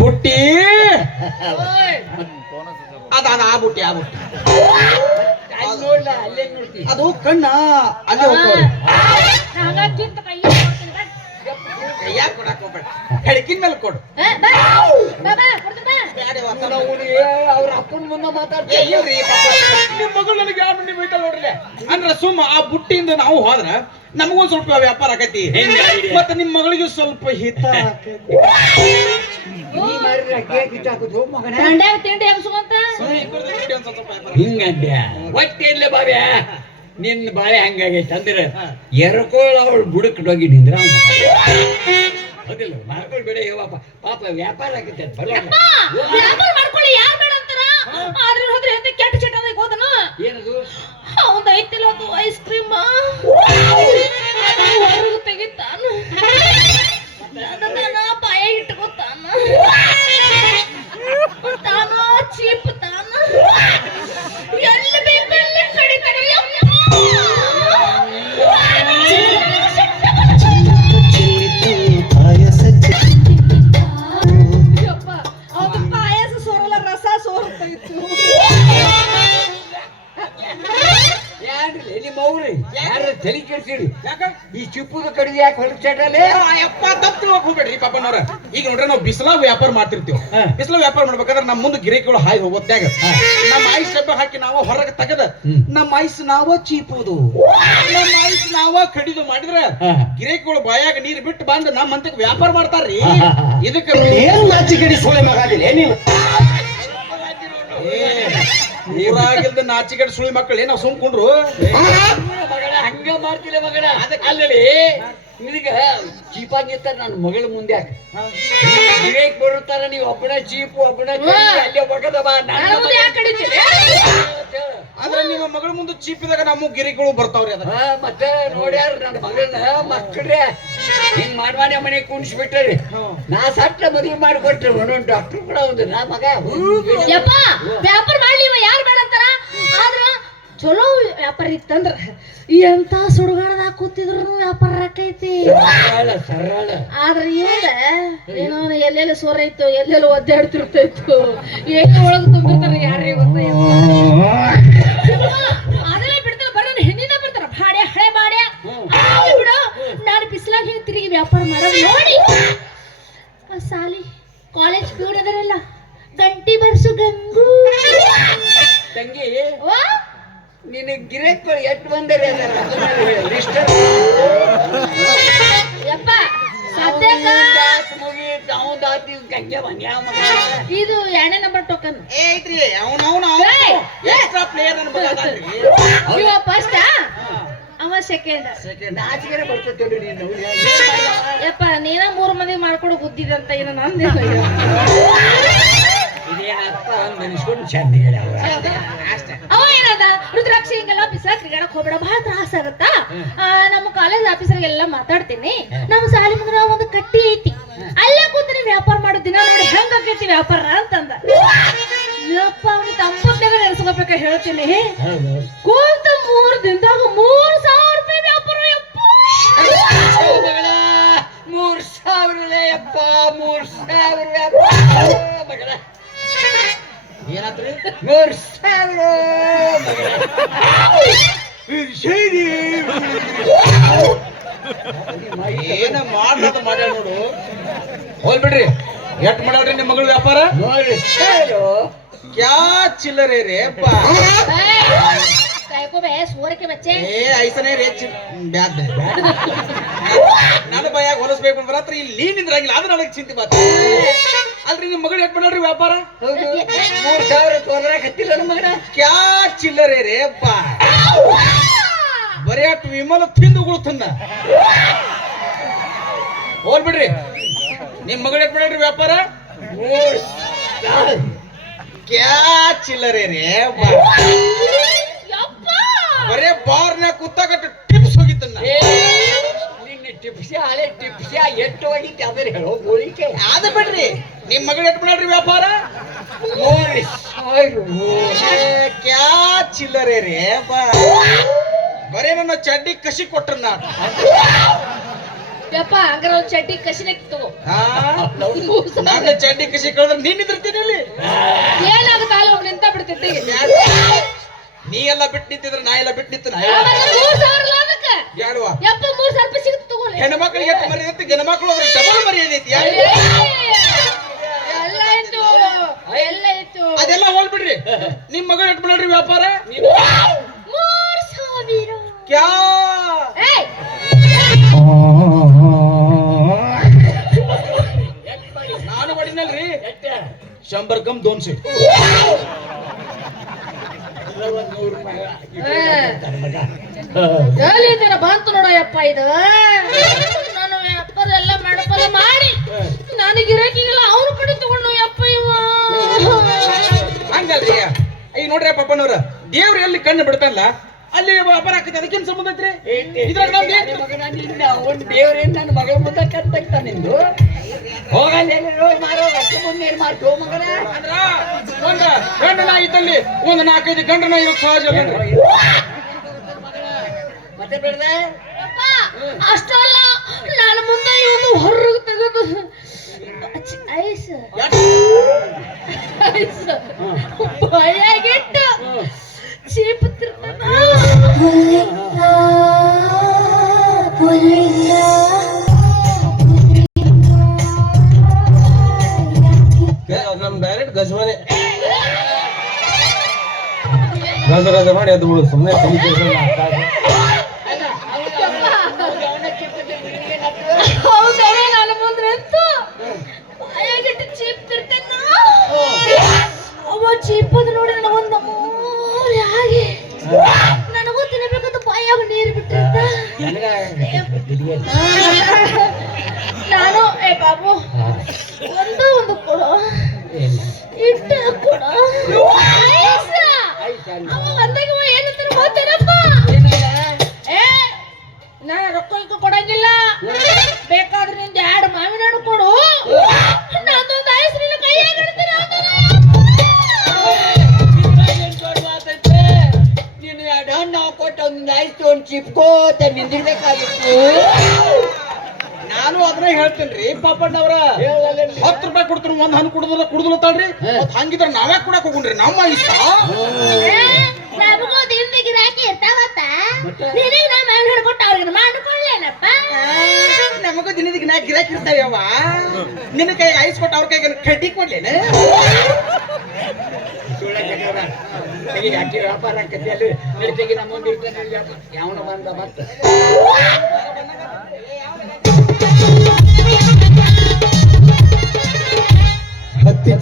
ಬುಟ್ಟಿ ಅದ ಆ ಬುಟ್ಟಿ ಅದು ಕಣ್ಣ ಅಲ್ಲೇ ಹೋಗ್ತವ್ರಿ ಕೈಯಾಗ ಕೊಡಕ್ ಹೋಗ್ಬೇಡ ಹೆಡಕಿನ ಮೇಲೆ ಕೊಡು ಅವ್ರ ಅಪ್ಪನ ಮುಂದೆ ಮಾತಾಡ್ತೀವಿ ನಿಮ್ಮ ಮಗಳು ನನಗೆ ಯಾವ ನುಡಿ ಬೈತಾಳ ನೋಡ್ರಿ ಅಂದ್ರ ಸುಮ್ಮ ಆ ಬುಟ್ಟಿಯಿಂದ ನಾವು ಹೋದ್ರ ನಮಗೊಂದ್ ಸ್ವಲ್ಪ ವ್ಯಾಪಾರ ಆಕತಿ ಮತ್ತೆ ನಿಮ್ ಮಗಳಿಗೆ ಸ್ವಲ್ಪ ಹಿತ ಹಿಂಗಂದ್ಯ ಒಟ್ಟೆಲ್ಲ ಬಾವ್ಯ ನಿನ್ ಬಾಳೆ ಹಂಗಾಗೈತೆ ಅಂದ್ರೆ ಎರಕೋಳ ಅವಳು ಬುಡಕ್ ಹೋಗಿ ನಿಂದ್ರ ಹೌದಿಲ್ಲ ಮಾಡ್ಕೊಳ್ಬೇಡ ಹೇವಪ್ಪ ಪಾಪ ವ್ಯಾಪಾರ ಆಗೈತೆ ಕೆಟ್ಟ ಚಟ ಹೋದನು ಏನದು ಅವಂದ ಐತಿಲ್ಲ ಅದು ಐಸ್ ಕ್ರೀಮ್ ತೆಗಿತಾನು ಪಾಯ ಇಟ್ಕೋತಾನ ತಾನ ಚೀಪ್ ತಾನ ಎಲ್ಲಿ ಬೇಕಲ್ಲಿ ಕಡಿತಾನೆ ಪಾಯಸ ಸೋರಲ್ಲ ರಸ ಸೋರ್ತೈತು ನಿಮ್ಮ ಅವ್ರಿ ಯಾರ ತಲೆ ಕೆಡ್ಸಿಡಿ ಈ ಚಿಪ್ಪುದ ಕಡಿದು ಯಾಕೆ ಹೊರಚಾಟಲೆ ಅಪ್ಪ ತಪ್ಪು ಹೋಗ್ಬೇಡ್ರಿ ಪಾಪನವ್ರ ಈಗ ನೋಡ್ರಿ ನಾವು ಬಿಸಿಲ ವ್ಯಾಪಾರ ಮಾಡ್ತಿರ್ತೀವಿ ಬಿಸಿಲ ವ್ಯಾಪಾರ ಮಾಡ್ಬೇಕಾದ್ರೆ ನಮ್ಮ ಮುಂದೆ ಗಿರೇಕಿಗಳು ಹಾಯ್ ಹೋಗೋತ್ಯಾಗ ನಮ್ಮ ಐಸ್ ಡಬ್ಬ ಹಾಕಿ ನಾವ ಹೊರಗೆ ತೆಗದ ನಮ್ಮ ಐಸ್ ನಾವ ಚೀಪುದು ನಮ್ಮ ಐಸ್ ನಾವ ಕಡಿದು ಮಾಡಿದ್ರ ಗಿರೇಕಿಗಳು ಬಾಯಾಗ ನೀರು ಬಿಟ್ಟು ಬಂದು ನಮ್ಮ ಅಂತಕ್ಕೆ ವ್ಯಾಪಾರ ಮಾಡ್ತಾರ್ರಿ ಇದಕ್ಕೆ ಏನು ನಾಚಿ ಕಡಿ ಸೋಳೆ ಮಗಾದಿಲ್ಲ ನೀವು ಊರಾಗಿಲ್ದ ನಾಚಿಕೆಟ್ ಸುಳಿ ಮಕ್ಕಳು ನಾವು ಸುಮ್ಕೊಂಡ್ರು ಮಗಳ ಹಂಗ ಮಾಡ್ತಿಲ್ಲ ಮಗಳ ಅದಕ್ಕೆ ಅಲ್ಲಲ್ಲಿ ನಿನಗ ಚೀಪಾಗಿ ನಿಂತಾರ ನನ್ನ ಮಗಳ ಮುಂದೆ ವಿವೇಕ್ ಬರುತ್ತಾರ ನೀವು ಒಬ್ಬನ ಚೀಪು ಒಬ್ಬನ ಅಲ್ಲೇ ಒಗದ ಬಾ ಆದ್ರೆ ನಿಮ್ಮ ಮಗಳ ಮುಂದೆ ಚೀಪಿದಾಗ ನಮ್ಮ ಗಿರಿಗಳು ಬರ್ತಾವ್ರಿ ಅದ ಮತ್ತೆ ನೋಡ್ಯಾರ ನನ್ನ ಮಗಳನ್ನ ಮಕ್ಕಳ್ರೆ ಹಿಂಗ್ ಮಾಡ್ವಾನೆ ಮನೆಗೆ ಕುಣಿಸ್ಬಿಟ್ರಿ ನಾ ಸಟ್ಟ ಮದುವೆ ಮಾಡಿಕೊಟ್ರಿ ಒಂದೊಂದು ಡಾಕ್ಟರ್ ಕೂಡ ಒಂದು ನಾ ಮಗ ವ್ಯಾಪಾರ ಮಾಡ್ಲಿ ಯಾರು ಬೇಡ ಅಂತಾರ ಆದ್ರ ಚಲೋ ವ್ಯಾಪಾರ ಇತ್ತಂದ್ರ ಎಂತ ಸುಡುಗಾಡದಾಗ ಕೂತಿದ್ರು ವ್ಯಾಪಾರ ಆಕೈತಿ ಸರಳ ಆದ್ರ ಏನೋ ಎಲ್ಲೆಲ್ಲಿ ಸೋರೈತು ಎಲ್ಲೆಲ್ಲಿ ಒದ್ದಾಡ್ತಿರ್ತೈತು ಏಕ ಒಳಗ ತುಂಬಿರ್ತಾರ ಯಾರೇ ಗೊತ್ತ ಅದೆಲ್ಲ ಬಿಡ್ತಾರ ಬರೋಣ ಹೆಣ್ಣಿನ ಬಿಡ್ತಾರ ಬಾಡ್ಯ ಹಳೆ ಬಾಡ್ಯ ಬಿಡು ನಾನು ಬಿಸಿಲಾಗ ಹಿಂಗ್ ತಿರುಗಿ ವ್ಯಾಪಾರ ಮಾಡೋದು ನೋಡಿ ಸಾಲಿ ಕಾಲೇಜ್ ಪೀಡ್ ಅದರಲ್ಲ ಗಂಟಿ ಬರ್ಸು ಗಂಗು ತಂಗಿ ನಿನ್ನ ಗಿರೇಕ್ಗಳು ಎಷ್ಟು ಬಂದರೆ ಇದು 2ನೇ ನಂಬರ್ ಟೋಕನ್ ಐತ್ರಿ ಫಸ್ಟ್ ಅವ ಸೆಕೆಂಡ್ ನಾಚಿಕೆ ಬರ್ತೈತೆ ನೀನು ಯಪ್ಪ ನೀನ 3 ಮಂದಿ ಮಾಡ್ಕೊಡು ಬುದ್ಧಿದಂತ ಏನೋ ನಂದು ಇದೇನಪ್ಪ ನೆನೆಸ್ಕೊಂಡು ಚಂದ ಅವ ಏನದ ರುದ್ರಾಕ್ಷಿ ಹಿಂಗೆಲ್ಲ ಬಿಸಿಲಾಗ ಕ್ರೀಡಾಕ್ ಹೋಗ್ಬೇಡ ಬಹಳ ತ್ರಾಸ ಆಗತ್ತ ನಮ್ಮ ಕಾಲೇಜ್ ಆಫೀಸರ್ಗೆಲ್ಲ ಮಾತಾಡ್ತೀನಿ ನಮ್ಮ ಸಾಲಿ ಮುಂದೆ ಒಂದು ಕಟ್ಟಿ ಐತಿ ಅಲ್ಲೇ ಕೂತ್ರಿ ವ್ಯಾಪಾರ ಮಾಡೋ ದಿನ ನೋಡಿ ಹೆಂಗ ಆಕೈತಿ ವ್ಯಾಪಾರ ಅಂತಂದ ಯಪ್ಪ ಅವ್ನಿಗೆ ತಂಪತ್ನಾಗ ನೆನೆಸ್ಕೋಬೇಕ ಹೇಳ್ತೀನಿ ಕೂತ 3 ದಿನದಾಗ 3,000 ರೂಪಾಯಿ ವ್ಯಾಪಾರ ಯಪ್ಪ 3,000 ಯಪ್ಪ 3,000 ವ್ಯಾಪಾರ ಮಗಳ ಏನಾತ್ರಿ 3,000 ಏನ ಮಾಡ್ಯಾಳ ನೋಡು ಹೋಲ್ ಬಿಡ್ರಿ ಎಟ್ ಮಾಡ್ಯಾಳ್ರಿ ನಿಮ್ಮ ಮಗಳ ವ್ಯಾಪಾರ 3,000 ಕ್ಯಾ ಚಿಲ್ಲರೆ ರೇ ಅಪ್ಪ ಸೋರಕ್ಕೆ ಬಚ್ಚೆ ಐಸನೇ ರೇ ಬ್ಯಾದ್ ನನ್ನ ಬಾಯಾಗ ಹೊಲಸ್ಬೇಕು ಬರತ್ರ ಇಲ್ಲಿ ನಿಂದ್ರಂಗಿಲ್ಲ ಅದು ನನಗೆ ಚಿಂತೆ ಬಾತ ಅಲ್ರಿ ನಿಮ್ಮ ಮಗಳು ಎಟ್ ಮಾಡ್ಯಾಳ್ರಿ ವ್ಯಾಪಾರ 3,000 ತೊಂದ್ರೆ ಕತ್ತಿಲ್ಲ ನಮ್ಮ ಮಗನ ಕ್ಯಾ ಚಿಲ್ಲರೆ ರೇ ಅಪ್ಪ ಬರೀ ಅಟ್ ವಿಮಲ ತಿಂದುಗಳು ತಂದ ಹೋಲ್ ಬಿಡ್ರಿ ನಿಮ್ ಮಗಳು ಎಟ್ ಮಾಡ್ಯಾಳ್ರಿ ವ್ಯಾಪಾರ 3,000 ಕ್ಯಾ ಚಿಲ್ಲರೆ ರೇ ಅಪ್ಪ ಬರೇ ಬಾರ್ನ್ಯಾಗ ಕೂತಾಗಟ್ಟ ಟಿಪ್ಸ್ ಹೋಗಿತ್ತನ್ನ ನಿನ್ನೆ ಟಿಪ್ಸಿ ಹಳೆ ಟಿಪ್ಸಿ ಎಷ್ಟು ಹೋಗಿತ್ತು ಅದ್ರ ಹೇಳೋ ಗೋಳಿಕೆ ಅದ ಬಿಡ್ರಿ ನಿಮ್ ಮಗಳು ಎಟ್ ಮಾಡ್ಯಾಳ್ರಿ ವ್ಯಾಪಾರ 3,000 ಕ್ಯಾ ಚಿಲ್ಲರೆ ರೇ ಬರೇ ನನ್ನ ಚಡ್ಡಿ ಕಸಿ ಕೊಟ್ರ ಯಪ್ಪ ಹಂಗಾರ ಒಂದ್ ಚಡ್ಡಿ ಕಸಿನ ತಗೋ ನನ್ನ ಚಡ್ಡಿ ಕಸಿ ಕಳೆದ್ರೆ ನೀನ್ ಇದ್ರತೀನಿ ಅಲ್ಲಿ ಏನಾಗುತ್ತೆ ಅಲ್ಲ ಅವ್ನು ನಿಂತ ಬಿಡ್ತೈತಿ ನೀ ಎಲ್ಲ ಬಿಟ್ಟು ನಿಂತಿದ್ರೆ ನಾ ಎಲ್ಲ ಬಿಟ್ಟು ನಿಂತ 3,000 ಅದಕ್ಕೆ ಯಾಡುವ ಯಪ್ಪ 3,000 ರೂಪಾಯಿ ಸಿಗುತ್ತೆ ತಗೋಲೆ ಹೆಣ್ಮಕ್ಳಿಗೆ ಮರ್ಯಾದೆ ಗಣಮಕ್ಳು ಅದ್ರ ಡಬಲ್ ಮರ್ಯಾದೆ ಐತಿ ಎಲ್ಲ ಇತ್ತು ಎಲ್ಲ ಇತ್ತು ಅದೆಲ್ಲ ಹೋಗ್ಬಿಡ್ರಿ ನಿಮ್ ಮಗಳು ಎಟ್ ಮಾಡ್ರಿ ವ್ಯಾಪಾರ 3,000 ಕ್ಯಾ ಏಯ್ ನಾನು ಬಡಿನಲ್ರಿ 100 ಕಮ್ 200 ಎಲ್ಲಿದ್ದೀರ ಬಂತು ನೋಡಯ್ಯಪ್ಪ ಇದು ನಾನು ವ್ಯಾಪಾರ ಎಲ್ಲ ಮಾಡಪಲ್ಲ ಮಾಡಿ ನನಗೆ ಗಿರಾಕಿಗೆಲ್ಲ ಅವ್ರು ಪಡಿ ತಗೊಂಡು ಯಪ್ಪ ಇವ ಹಂಗಲ್ರಿ ಈಗ ನೋಡ್ರಿ ಪಪ್ಪನವ್ರ ದೇವ್ರ ಎಲ್ಲಿ ಕಣ್ಣು ಬಿಡ್ತಲ್ಲ ಅಲ್ಲಿ ವ್ಯಾಪಾರ ಆಕತಿ ಅದಕ್ಕೇನ್ ಸಂಬಂಧ ಐತ್ರಿ ಇದ್ರಾಗ ನಮ್ದು ಏನ್ ಮಗನ ನಿನ್ನ ಒಂದು ದೇವ್ರೇನ್ ನನ್ನ ಮಗಳ ಮುಂದೆ ಕತ್ತಕ್ತ ನಿಂದು ಹೋಗಲ್ಲ ಹೋಗಿ ಮಾರೋ ರೊಕ್ಕ ಮುಂದೆ ಮಾರ್ಕೋ ಮಗನ ಅಂದ್ರ ಒಂದ ಗಂಡನ ಇದ್ದಲ್ಲಿ ಒಂದ್ 4-5 ಗಂಡನ ಇರೋಕ್ ಸಹಜ ಅಲ್ರಿ ಮತ್ತೆ ಬೇಡ್ದೆ ಯಪ್ಪ, ಅಷ್ಟಲ್ಲ ನಾನು ಮುಂದೆ ಇವನು ಹೊರಗೆ ತೆಗೆದು ಐಸ್ ಐಸ್ ಭಯಾಗಿಟ್ಟು ಚೀಪ್ ನಮ್ ಡೈರೆಕ್ಟ್ ಗಜವಾನೆ ಗಜ ಮಾಡಿ ಅದು ಸುಮ್ಮನೆ ಹೌದವ ನಾನು ಮುಂದೆ ನಿಂತು ಭಯಾಗಿಟ್ಟು ಚೀಪ್ ತಿರ್ತೇನ ಅವ ಚೀಪದ್ ನೋಡಿ ನನಗೊಂದು ಮೂಲೆ ಆಗಿ ನನಗೂ ತಿನ್ನಬೇಕಂತ ಬಾಯಾಗ ನೀರು ಬಿಟ್ಟಿರ್ತ ನಾನು ಏ ಬಾಬು ಒಂದು ಕೊಡು ಇಟ್ಟ ಕೊಡು ಅವ ಒಂದಾಗ ಏನಂತ ಗೊತ್ತೇನಪ್ಪ ಏ ನಾ ರೊಕ್ಕ ಇಕ್ಕ ಕೊಡಂಗಿಲ್ಲ ಬೇಕಾದ್ರೆ ನಿಂದ 2 ಮಾವಿನ ಹಣ್ಣು ಕೊಡು ನಂದೊಂದು ಐಸ್ ನಿನ್ನ ಕೈಯಾಗ ಇಡ್ತೀನಿ ನೀನು 2 ಹಣ್ಣು ಕೊಟ್ಟು ಒಂದು ಆಯ್ತು ಒಂದು ಚಿಪ್ಕೋತ ನಿಂದಿರ್ಬೇಕಾಗಿತ್ತು ನಾನು ಅದನ್ನ ಹೇಳ್ತೇನ್ರಿ ಪಾಪಣ್ಣವ್ರ 10 ರೂಪಾಯಿ ಕೊಡ್ತೀರಿ ಒಂದ್ ಹಣ್ಣು ಕುಡುದಿಲ್ಲ ತಾಳ್ರಿ ಮತ್ ಹಂಗಿದ್ರ ನಾವೇ ಕೊಡಕ್ ಹೋಗುಣ್ರಿ ನಮ್ಮ ಇಷ್ಟ ನಮಗೂ ದಿನ ಗಿರಾಕಿ ಇರ್ತಾವತ್ತ ನಿನಗೆ ನಾ ಮಾವಿನ ಹಣ್ಣು ಕೊಟ್ಟು ಅವ್ರಿಗೆ ಮಾಡ್ಕೊಳ್ಳೇನಪ್ಪ ನಮಗೂ ದಿನದ ನಾ ಗಿರಾಕಿ ಇರ್ತಾವ್ಯವ ನಿನ್ನ ಕೈ ಐಸ್ ಕೊಟ್ಟು ಅವ್ರ ಕೈಗೆ ಕಡ್ಡಿ ಕೊಡ್ಲೇನ ಯಾಕೆ ವ್ಯಾಪಾರ ಆಕತಿ ಅಲ್ಲಿ ನಡೀತಿಗೆ ನಮ್ಮ ಮುಂದೆ ಇರ್ತಾನೆ ಯಾವನ ಬಂದ ಮತ್ತೆ